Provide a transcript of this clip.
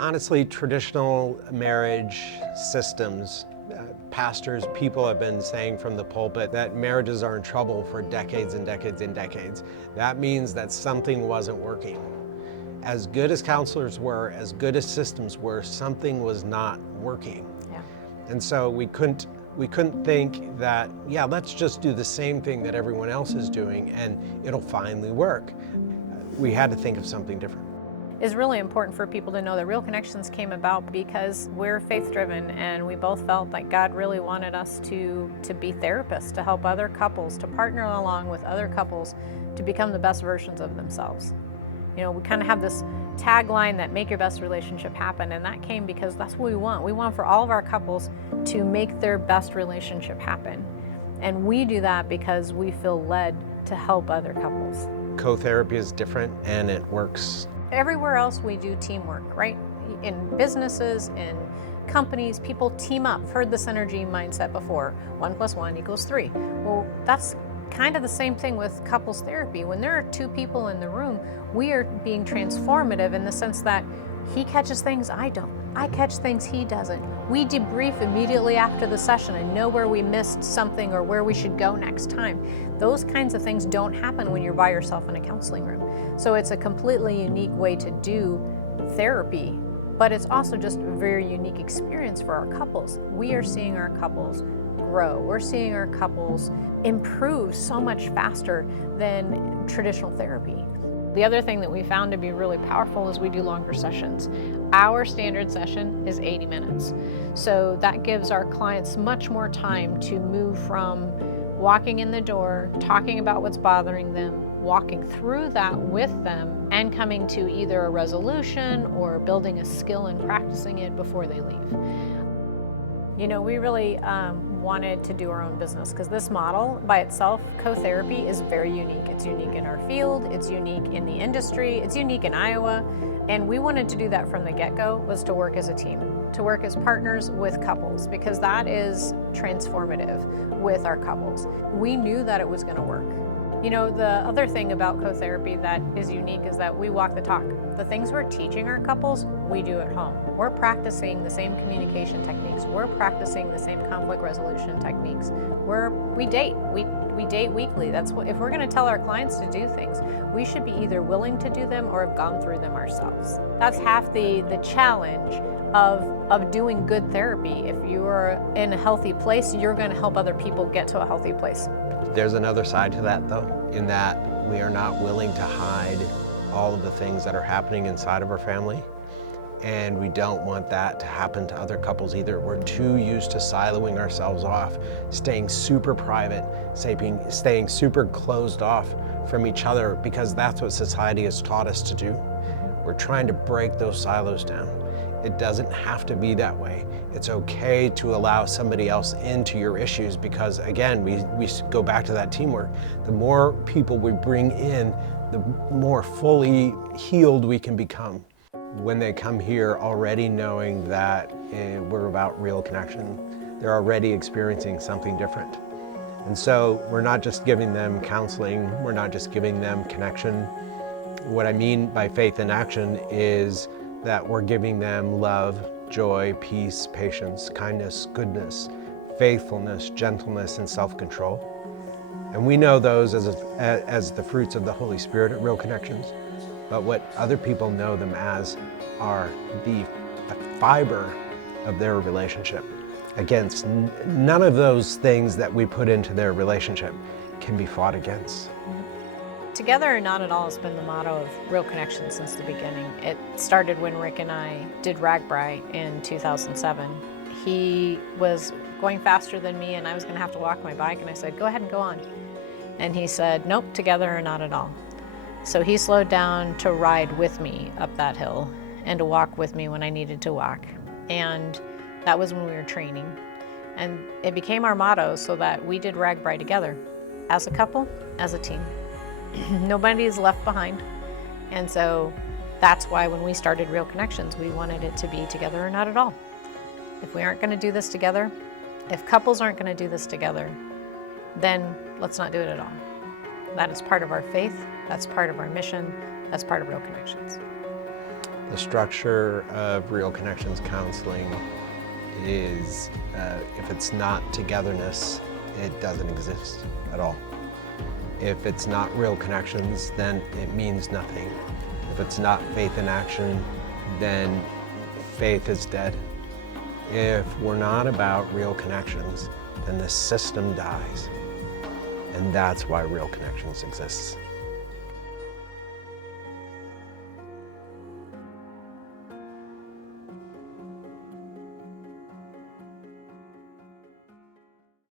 Honestly, traditional marriage systems, pastors, people have been saying from the pulpit that marriages are in trouble for decades and decades and decades. That means that something wasn't working. As good as counselors were, as good as systems were, something was not working. Yeah. And so we couldn't think that, yeah, let's just do the same thing that everyone else is doing and it'll finally work. We had to think of something different. It's really important for people to know that Real Connections came about because we're faith-driven, and we both felt like God really wanted us to be therapists, to help other couples, to partner along with other couples to become the best versions of themselves. You know, we kind of have this tagline that make your best relationship happen, and that came because that's what we want. We want for all of our couples to make their best relationship happen. And we do that because we feel led to help other couples. Co-therapy is different and it works. Everywhere else we do teamwork, right? In businesses, in companies, people team up. I've heard the synergy mindset before. 1 + 1 = 3. Well, that's kind of the same thing with couples therapy. When there are two people in the room, we are being transformative in the sense that he catches things I don't. I catch things he doesn't. We debrief immediately after the session and know where we missed something or where we should go next time. Those kinds of things don't happen when you're by yourself in a counseling room. So it's a completely unique way to do therapy, but it's also just a very unique experience for our couples. We are seeing our couples grow. We're seeing our couples improve so much faster than traditional therapy. The other thing that we found to be really powerful is we do longer sessions. Our standard session is 80 minutes. So that gives our clients much more time to move from walking in the door, talking about what's bothering them, walking through that with them, and coming to either a resolution or building a skill and practicing it before they leave. You know, we really wanted to do our own business because this model by itself, co-therapy, is very unique. It's unique in our field, it's unique in the industry, it's unique in Iowa, and we wanted to do that from the get-go, was to work as a team, to work as partners with couples, because that is transformative with our couples. We knew that it was going to work. You know, the other thing about co-therapy that is unique is that we walk the talk. The things we're teaching our couples, we do at home. We're practicing the same communication techniques. We're practicing the same conflict resolution techniques. We date. We date weekly. That's what, if we're going to tell our clients to do things, we should be either willing to do them or have gone through them ourselves. That's half the challenge of doing good therapy. If you're in a healthy place, you're going to help other people get to a healthy place. There's another side to that though, in that we are not willing to hide all of the things that are happening inside of our family. And we don't want that to happen to other couples either. We're too used to siloing ourselves off, staying super private, staying super closed off from each other because that's what society has taught us to do. We're trying to break those silos down. It doesn't have to be that way. It's okay to allow somebody else into your issues because, again, we go back to that teamwork. The more people we bring in, the more fully healed we can become. When they come here already knowing that we're about real connection, they're already experiencing something different. And so we're not just giving them counseling, we're not just giving them connection. What I mean by faith in action is that we're giving them love, joy, peace, patience, kindness, goodness, faithfulness, gentleness, and self-control. And we know those as the fruits of the Holy Spirit at Real Connections. But what other people know them as are the fiber of their relationship. Against none of those things that we put into their relationship can be fought against. Together or not at all has been the motto of Real Connections since the beginning. It started when Rick and I did RAGBRAI in 2007. He was going faster than me and I was going to have to walk my bike, and I said, go ahead and go on. And he said, nope, together or not at all. So he slowed down to ride with me up that hill and to walk with me when I needed to walk. And that was when we were training. And it became our motto so that we did RAGBRAI together, as a couple, as a team. Nobody is left behind. And so that's why when we started Real Connections, we wanted it to be together or not at all. If we aren't going to do this together, if couples aren't going to do this together, then let's not do it at all. That is part of our faith. That's part of our mission. That's part of Real Connections. The structure of Real Connections counseling is, if it's not togetherness, it doesn't exist at all. If it's not real connections, then it means nothing. If it's not faith in action, then faith is dead. If we're not about real connections, then the system dies. And that's why Real Connections exists.